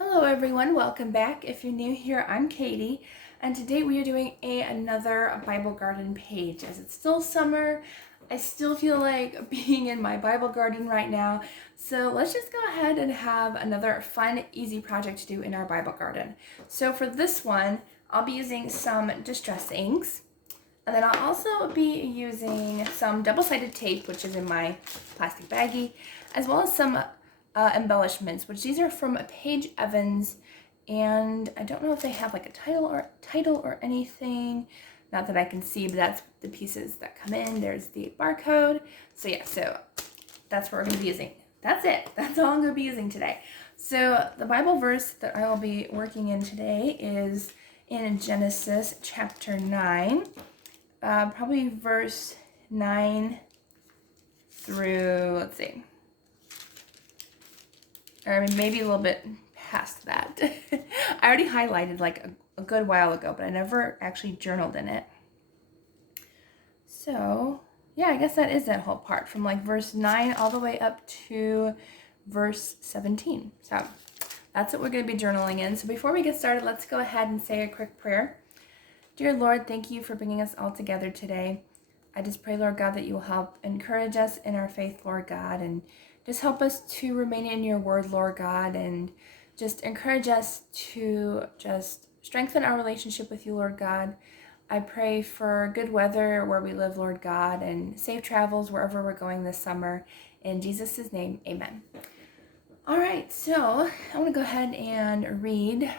Hello everyone, welcome back. If you're new here, I'm Katie, and today we are doing another Bible garden page. As it's still summer, I still feel like being in my Bible garden right now, so let's just go ahead and have another fun, easy project to do in our Bible garden. So for this one, I'll be using some distress inks, and then I'll also be using some double-sided tape, which is in my plastic baggie, as well as some embellishments, which these are from Paige Evans, and I don't know if they have like a title or anything. Not that I can see, but that's the pieces that come in. There's the barcode. So yeah, so that's what we're going to be using. That's it. That's all I'm going to be using today. So the Bible verse that I will be working in today is in Genesis chapter 9, probably verse 9 through, let's see, or maybe a little bit past that. I already highlighted like a good while ago, but I never actually journaled in it. So yeah, I guess that is that whole part from like verse 9 all the way up to verse 17. So that's what we're going to be journaling in. So before we get started, let's go ahead and say a quick prayer. Dear Lord, thank you for bringing us all together today. I just pray, Lord God, that you will help encourage us in our faith, Lord God, and just help us to remain in your word, Lord God, and just encourage us to just strengthen our relationship with you, Lord God. I pray for good weather where we live, Lord God, and safe travels wherever we're going this summer. In Jesus' name, amen. All right, so I'm going to go ahead and read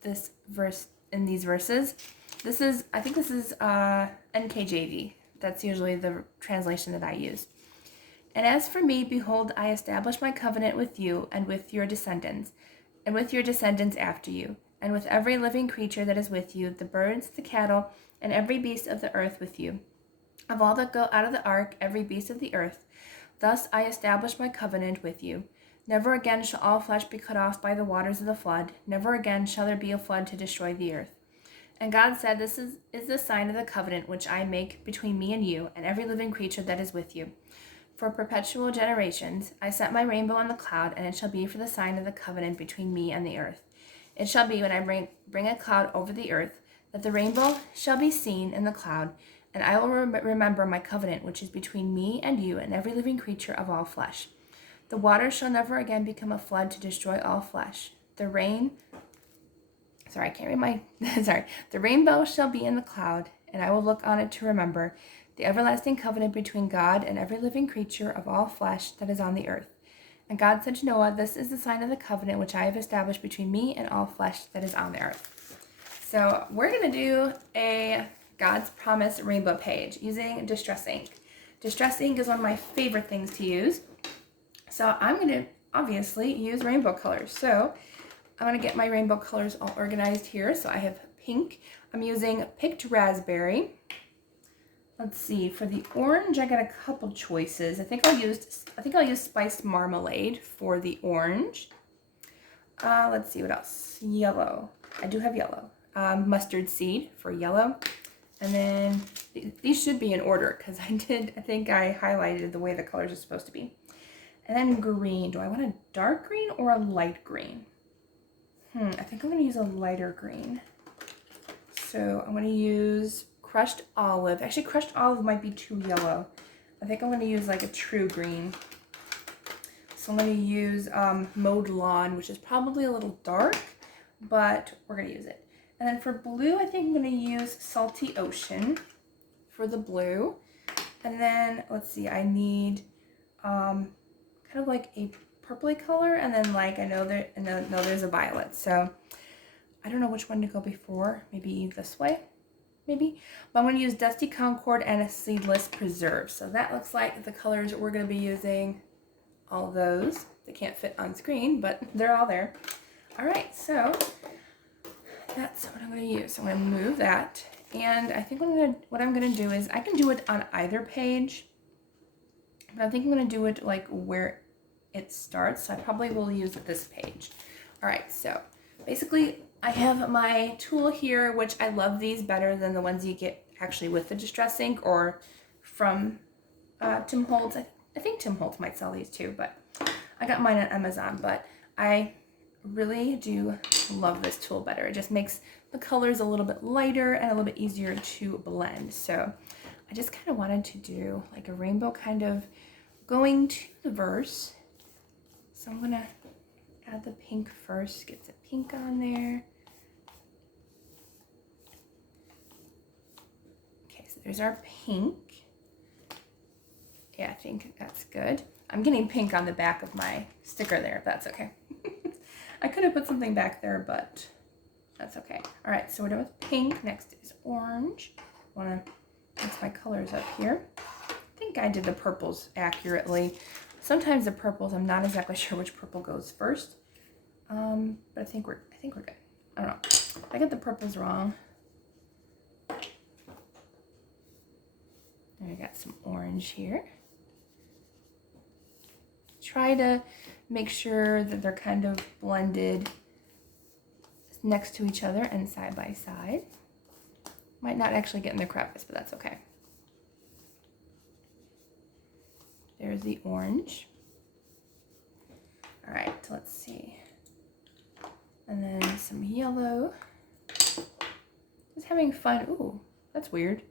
this verse in these verses. I think this is NKJV. That's usually the translation that I use. And as for me, behold, I establish my covenant with you and with your descendants, and with your descendants after you, and with every living creature that is with you, the birds, the cattle, and every beast of the earth with you. Of all that go out of the ark, every beast of the earth. Thus I establish my covenant with you. Never again shall all flesh be cut off by the waters of the flood. Never again shall there be a flood to destroy the earth. And God said, This is the sign of the covenant which I make between me and you, and every living creature that is with you. For perpetual generations, I set my rainbow on the cloud, and it shall be for the sign of the covenant between me and the earth. It shall be when I bring a cloud over the earth, that the rainbow shall be seen in the cloud, and I will remember my covenant, which is between me and you and every living creature of all flesh. The waters shall never again become a flood to destroy all flesh. The rainbow shall be in the cloud, and I will look on it to remember the everlasting covenant between God and every living creature of all flesh that is on the earth. And God said to Noah, This is the sign of the covenant which I have established between me and all flesh that is on the earth. So we're going to do a God's Promise rainbow page using distress ink. Distress ink is one of my favorite things to use. So I'm going to obviously use rainbow colors. So I'm going to get my rainbow colors all organized here. So I have pink. I'm using picked raspberry. Let's see, for the orange, I got a couple choices. I think I'll use spiced marmalade for the orange. Let's see what else. Yellow. I do have yellow. Mustard seed for yellow. And then these should be in order because I think I highlighted the way the colors are supposed to be. And then green. Do I want a dark green or a light green? I think I'm going to use a lighter green. So I'm going to use crushed olive. Actually, crushed olive might be too yellow. I think I'm going to use like a true green. So I'm going to use mowed lawn, which is probably a little dark, but we're going to use it. And then for blue, I think I'm going to use salty ocean for the blue. And then let's see, I need kind of like a purpley color, and then like I know there's a violet. So I don't know which one to go before. Maybe this way. Maybe. But I'm going to use Dusty Concord and a Seedless Preserve. So that looks like the colors we're going to be using. All those. They can't fit on screen, but they're all there. All right, so that's what I'm going to use. So I'm going to move that. And I think what I'm going to do is I can do it on either page. But I think I'm going to do it like where it starts. So I probably will use this page. All right, so basically I have my tool here, which I love these better than the ones you get actually with the distress ink or from Tim Holtz. I think Tim Holtz might sell these too, but I got mine on Amazon. But I really do love this tool better. It just makes the colors a little bit lighter and a little bit easier to blend. So I just kind of wanted to do like a rainbow kind of going to the verse. So I'm gonna add the pink first, get the pink on there. Okay, so there's our pink. Yeah, I think that's good. I'm getting pink on the back of my sticker there, if that's okay. I could have put something back there, but that's okay. All right, so we're done with pink. Next is orange. I want to mix my colors up here. I think I did the purples accurately. Sometimes the purples, I'm not exactly sure which purple goes first, but I think we're good. I don't know. If I get the purples wrong. And I got some orange here. Try to make sure that they're kind of blended next to each other and side by side. Might not actually get in the crevice, but that's okay. There's the orange. All right, so let's see. And then some yellow. Just having fun. Ooh, that's weird.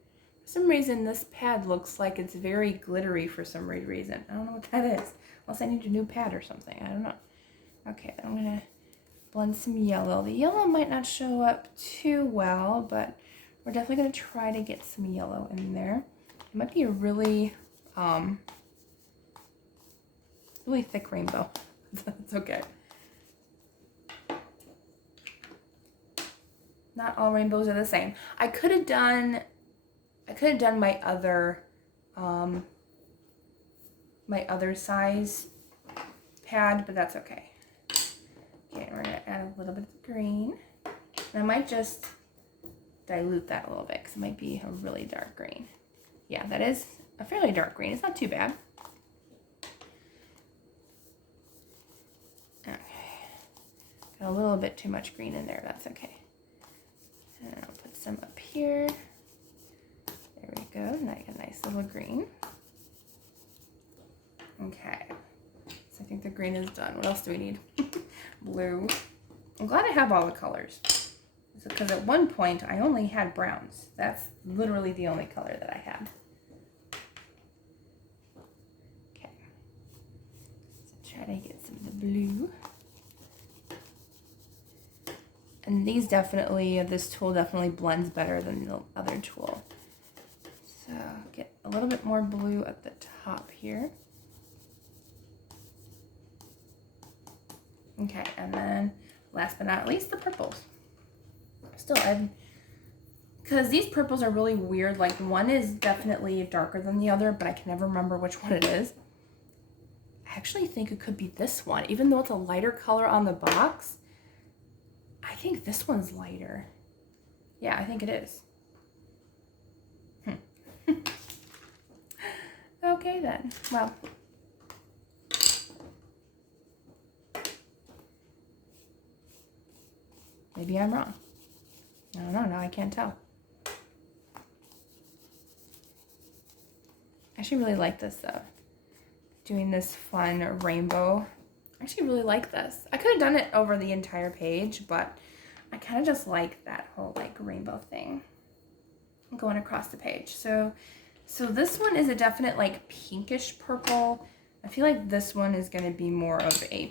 For some reason, this pad looks like it's very glittery for some weird reason. I don't know what that is. Unless I need a new pad or something. I don't know. Okay, then I'm going to blend some yellow. The yellow might not show up too well, but we're definitely going to try to get some yellow in there. It might be a really, really thick rainbow. That's okay. Not all rainbows are the same. I could have done my other size pad, but that's okay. Okay, we're gonna add a little bit of green. And I might just dilute that a little bit because it might be a really dark green. Yeah, that is a fairly dark green. It's not too bad. Okay, got a little bit too much green in there. That's okay. And I'll put some up here. There we go. Now you got a nice little green. Okay, so I think the green is done. What else do we need? Blue. I'm glad I have all the colors. Because at one point I only had browns. That's literally the only color that I had. Okay. So try to get some of the blue. And these definitely, this tool definitely blends better than the other tool. So get a little bit more blue at the top here. Okay, and then last but not least, the purples. Still, because these purples are really weird. Like one is definitely darker than the other, but I can never remember which one it is. I actually think it could be this one, even though it's a lighter color on the box. I think this one's lighter. Yeah, I think it is. Okay then. Well. Maybe I'm wrong. I don't know. Now I can't tell. I actually really like this though. Doing this fun rainbow. I actually really like this. I could have done it over the entire page, but I kind of just like that whole like rainbow thing going across the page. So this one is a definite like pinkish purple. I feel like this one is going to be more of a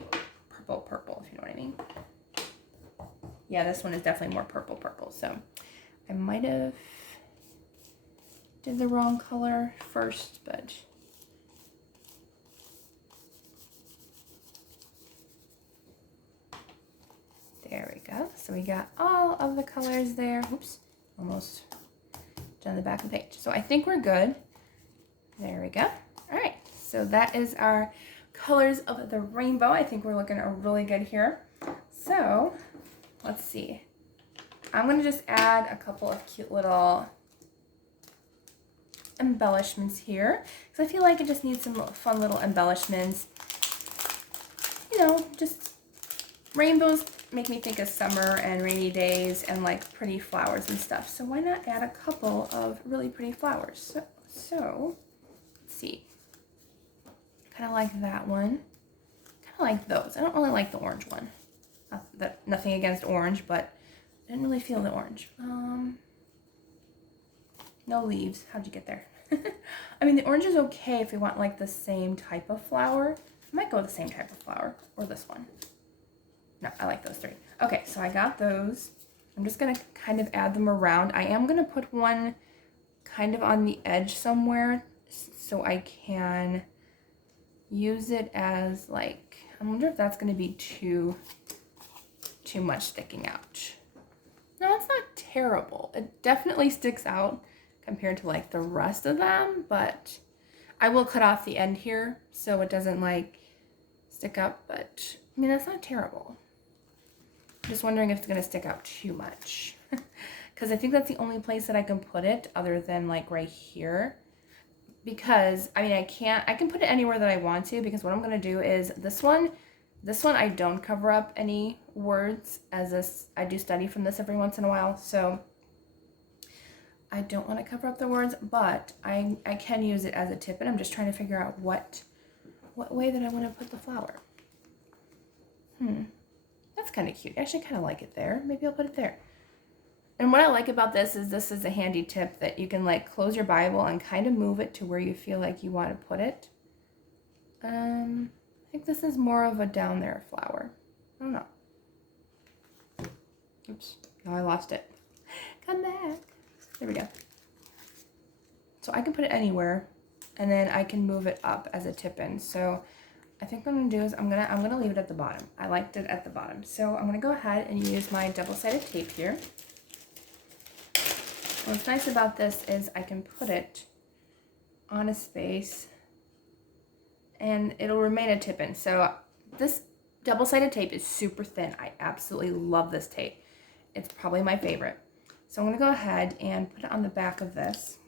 purple, if you know what I mean. Yeah, this one is definitely more purple. So I might have did the wrong color first, but there we go. So we got all of the colors there. Oops, almost done the back of the page. So I think we're good. There we go. All right, so that is our colors of the rainbow. I think we're looking really good here. So let's see. I'm going to just add a couple of cute little embellishments here because I feel like it just needs some fun little embellishments. You know, just rainbows make me think of summer and rainy days and like pretty flowers and stuff. So why not add a couple of really pretty flowers? So let's see. Kind of like that one. Kind of like those. I don't really like the orange one. Nothing against orange, but I didn't really feel the orange. No leaves. How'd you get there? I mean, the orange is okay if you want like the same type of flower. I might go with the same type of flower, or this one. No, I like those three. Okay, so I got those. I'm just gonna kind of add them around. I am gonna put one kind of on the edge somewhere so I can use it as like, I wonder if that's gonna be too much sticking out. No, it's not terrible. It definitely sticks out compared to like the rest of them, but I will cut off the end here so it doesn't like stick up, but I mean, that's not terrible. I'm just wondering if it's gonna stick out too much because I think that's the only place that I can put it other than like right here, because I mean, I can put it anywhere that I want to, because what I'm gonna do is this one I don't cover up any words, as I do study from this every once in a while, so I don't want to cover up the words, but I can use it as a tip, and I'm just trying to figure out what way that I want to put the flower. That's kind of cute. I actually kind of like it there. Maybe I'll put it there. And what I like about this is a handy tip that you can like close your Bible and kind of move it to where you feel like you want to put it. I think this is more of a down there flower. I don't know. Oops. Now I lost it. Come back. There we go. So I can put it anywhere, and then I can move it up as a tip-in. So I think what I'm gonna do is I'm gonna leave it at the bottom. I liked it at the bottom. So I'm gonna go ahead and use my double-sided tape here. What's nice about this is I can put it on a space and it'll remain a tip-in. So this double-sided tape is super thin. I absolutely love this tape. It's probably my favorite. So I'm gonna go ahead and put it on the back of this.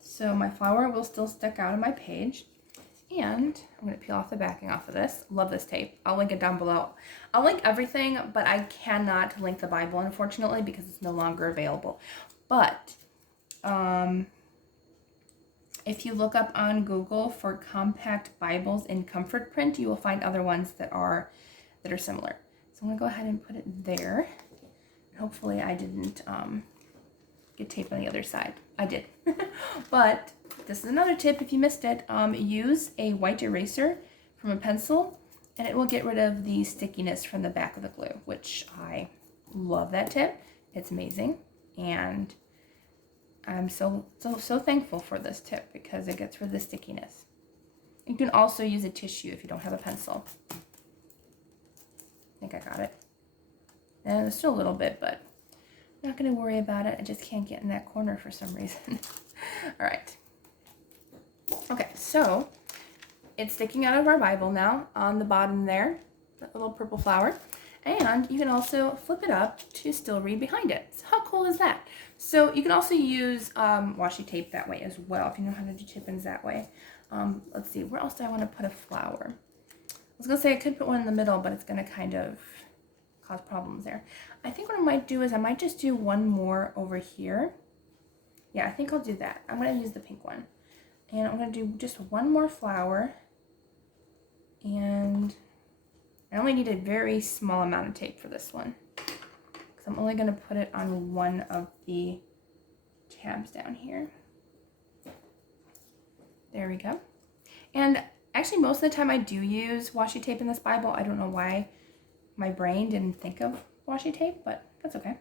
So my flower will still stick out of my page. And I'm gonna peel off the backing off of this. Love this tape. I'll link it down below. I'll link everything, but I cannot link the Bible, unfortunately, because it's no longer available. But if you look up on Google for compact Bibles in comfort print, you will find other ones that are similar. So I'm gonna go ahead and put it there. Hopefully I didn't get tape on the other side. I did. But this is another tip if you missed it. Use a white eraser from a pencil and it will get rid of the stickiness from the back of the glue, which I love that tip. It's amazing. And I'm so thankful for this tip because it gets rid of the stickiness. You can also use a tissue if you don't have a pencil. I think I got it. And there's still a little bit, but I'm not going to worry about it. I just can't get in that corner for some reason. All right. Okay, so it's sticking out of our Bible now on the bottom there, that little purple flower. And you can also flip it up to still read behind it. So how cool is that? So you can also use washi tape that way as well, if you know how to do tip-ins that way. Let's see, where else do I want to put a flower? I was going to say I could put one in the middle, but it's going to kind of cause problems there. I think what I might do is I might just do one more over here. Yeah, I think I'll do that. I'm going to use the pink one. And I'm going to do just one more flower. And I only need a very small amount of tape for this one, because I'm only going to put it on one of the tabs down here. There we go. And actually most of the time I do use washi tape in this Bible. I don't know why my brain didn't think of washi tape, but that's okay.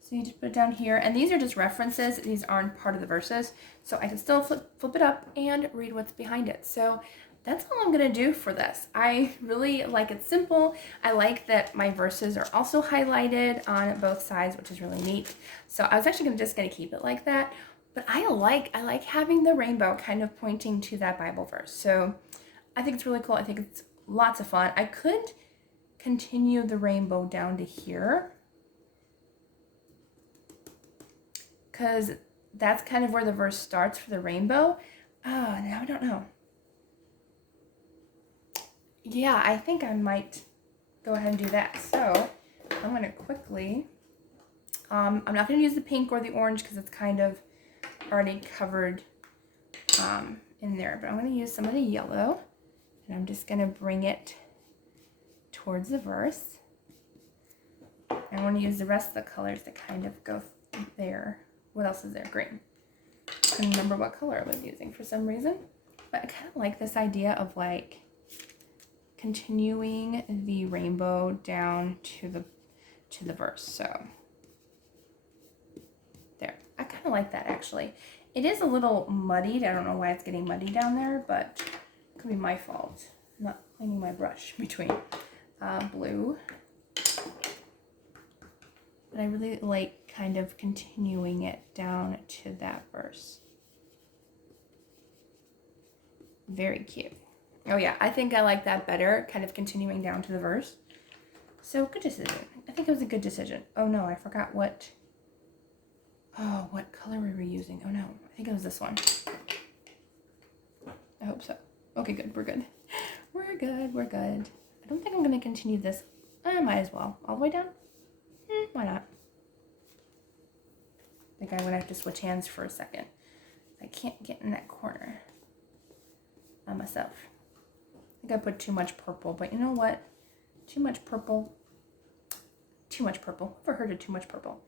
So you just put it down here, and these are just references. These aren't part of the verses, so I can still flip it up and read what's behind it. So that's all I'm gonna do for this. I really like it simple. I like that my verses are also highlighted on both sides, which is really neat. So I was actually just gonna keep it like that, but I like having the rainbow kind of pointing to that Bible verse. So I think it's really cool. I think it's lots of fun. I could continue the rainbow down to here, because that's kind of where the verse starts for the rainbow. Now I don't know. Yeah, I think I might go ahead and do that. So I'm going to quickly, I'm not going to use the pink or the orange because it's kind of already covered in there, but I'm going to use some of the yellow, and I'm just going to bring it towards the verse. I want to use the rest of the colors to kind of go there. What else is there? Green. Couldn't remember what color I was using for some reason. But I kind of like this idea of like continuing the rainbow down to the verse. So there. I kind of like that actually. It is a little muddied. I don't know why it's getting muddy down there, but it could be my fault. I'm not cleaning my brush between blue. But I really like kind of continuing it down to that verse. Very cute. Oh yeah, I think I like that better, kind of continuing down to the verse. So good decision. I think it was a good decision. Oh no, I forgot what color we were using. Oh no, I think it was this one. I hope so. Okay, good, we're good. We're good, we're good. I don't think I'm gonna continue this. I might as well. All the way down? Why not? I think I'm gonna have to switch hands for a second. I can't get in that corner by myself. I think I put too much purple, but you know what? Too much purple. Too much purple. Ever heard of too much purple?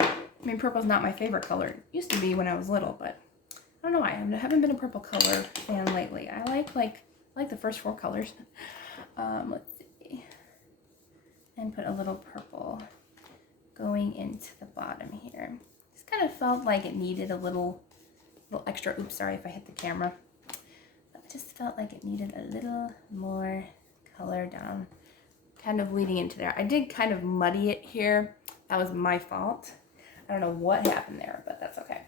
I mean, purple's not my favorite color. It used to be when I was little, but I don't know why. I haven't been a purple color fan lately. I like the first 4 colors. Let's see. And put a little purple going into the bottom here. This kind of felt like it needed a little extra. Oops, sorry if I hit the camera. But I just felt like it needed a little more color down, kind of leading into there. I did kind of muddy it here. That was my fault. I don't know what happened there, but that's okay.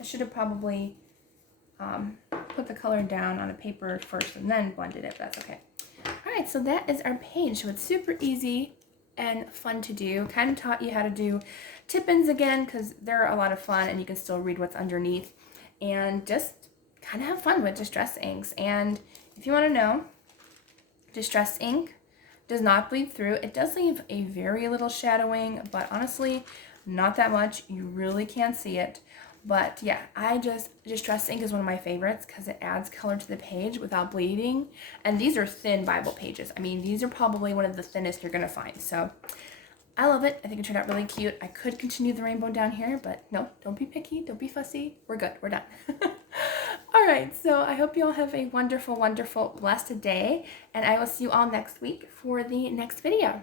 I should have probably put the color down on a paper first and then blended it, but that's okay. All right, so that is our page. So it's super easy and fun to do. Kind of taught you how to do tip-ins again because they're a lot of fun and you can still read what's underneath. And just kind of have fun with Distress inks. And if you want to know, Distress ink does not bleed through. It does leave a very little shadowing, but honestly, not that much. You really can't see it. But yeah, Distress ink is one of my favorites because it adds color to the page without bleeding. And these are thin Bible pages. I mean, these are probably one of the thinnest you're going to find. So I love it. I think it turned out really cute. I could continue the rainbow down here, but no, don't be picky. Don't be fussy. We're good. We're done. All right. So I hope you all have a wonderful, wonderful, blessed day. And I will see you all next week for the next video.